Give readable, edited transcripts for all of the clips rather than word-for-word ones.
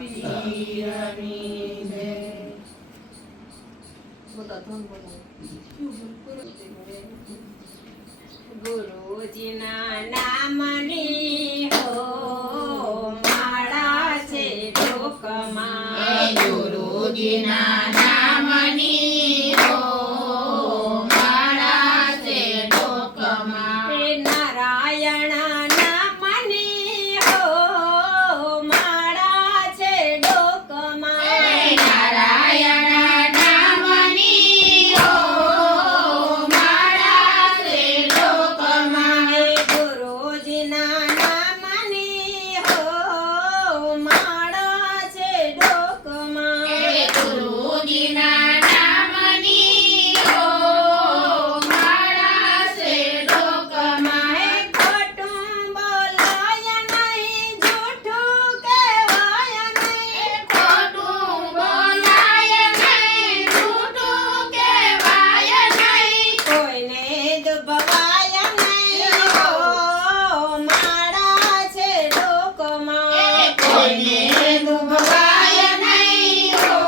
પીરની જય. ગુરુજીના નામની હો માળા છે ડોકમાં. ગુરુજીના નામની હો માળા છે ડોકમાં. નારાયણ નામની હો માળા છે ડોકમાં. નારાયણ નામની હો માળા છે ડોકમાં. ગુરુજીના નામની હો માળા છે ડોકમાં. ગુરુજીના નામની હો માળા છે ડોકમાં. ખોટું બોલાય નહીં, જૂઠું કહેવાય નહીં. ખોટું બોલાય નહીં, જૂઠું કહેવાય નહીં. કોઈને દુભવાય નહીં હો માળા છે ડોકમાં. કોઈને દુભવાય નહીં હો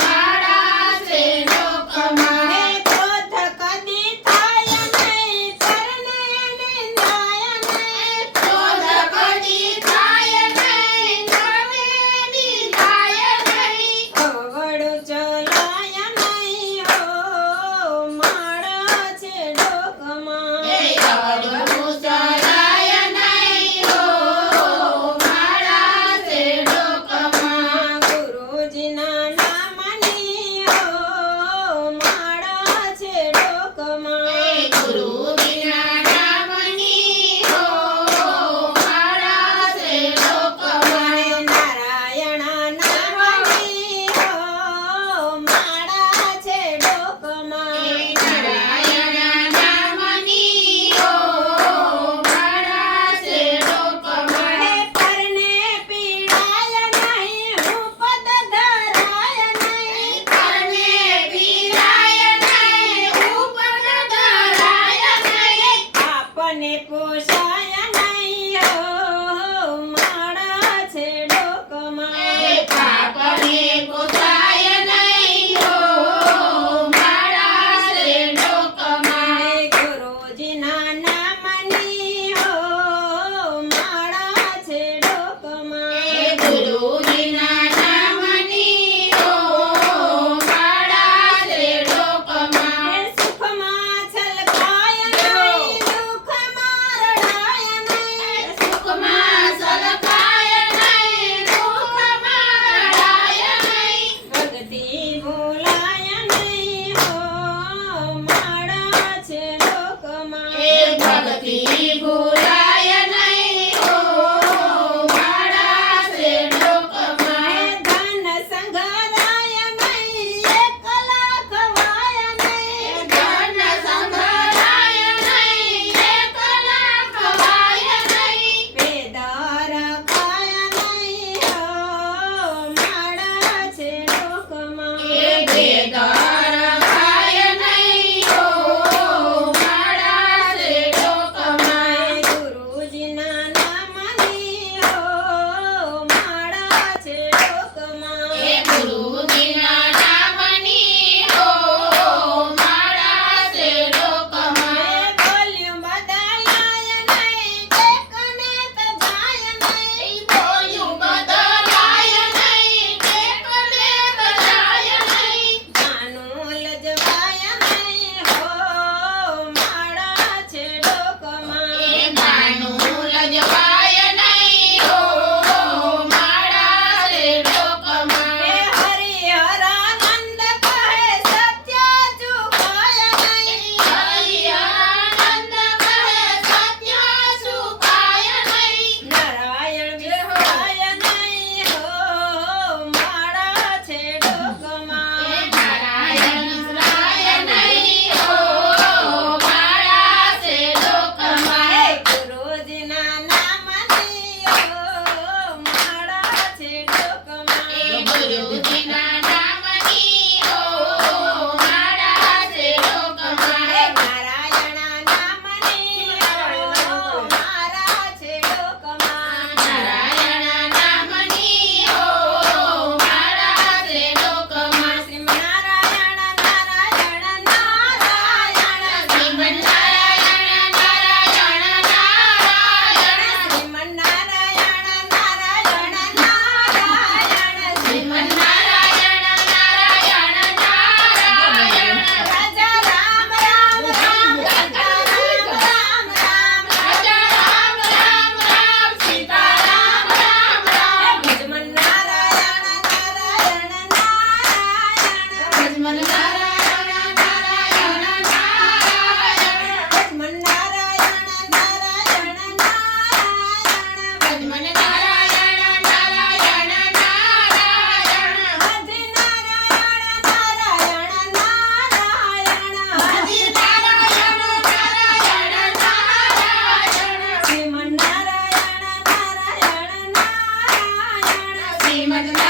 માળા છે ડોકમાં. ક્રોધ કદી થાય નહીં, પરને નિંદાય નહીં. ક્રોધ કદી થાય નહીં, તમે નિંદાય નહીં. અવળું ચલાય નહીં હો માળા છે ડોકમાં. અવળું ચલાય નહીં હો માળા છે ડોકમાં. ગુરુજીના નામની હો માળા છે ડોકમાં. ગુરુજીના નામની હો માળા છે ડોકમાં. નારાયણ નામની હો માળા છે ડોકમાં. નારાયણ નામની હો માળા છે ડોકમાં. પરને પીડાય નહીં, હું પદ ધરાય નહીં. પરને પીરાય નહીં, ઉપર ધરાય નહીં. આપને પોષાય નહીં હો માળા છે ડોકમાં. પાપને પોસાય નહીં હો માળા છે ડોકમાં. ગુરુજીના નામની હો માળા છે ડોકમાં. ગુરુજીના નામની હો માળા છે ડોકમાં. સુખમાં છલકાય નહીં, દુઃખમાં રડાય નહીં. સુખમાં સલકાય નહીં, દુઃખમાં રડાય નહીં. શ્રીમદ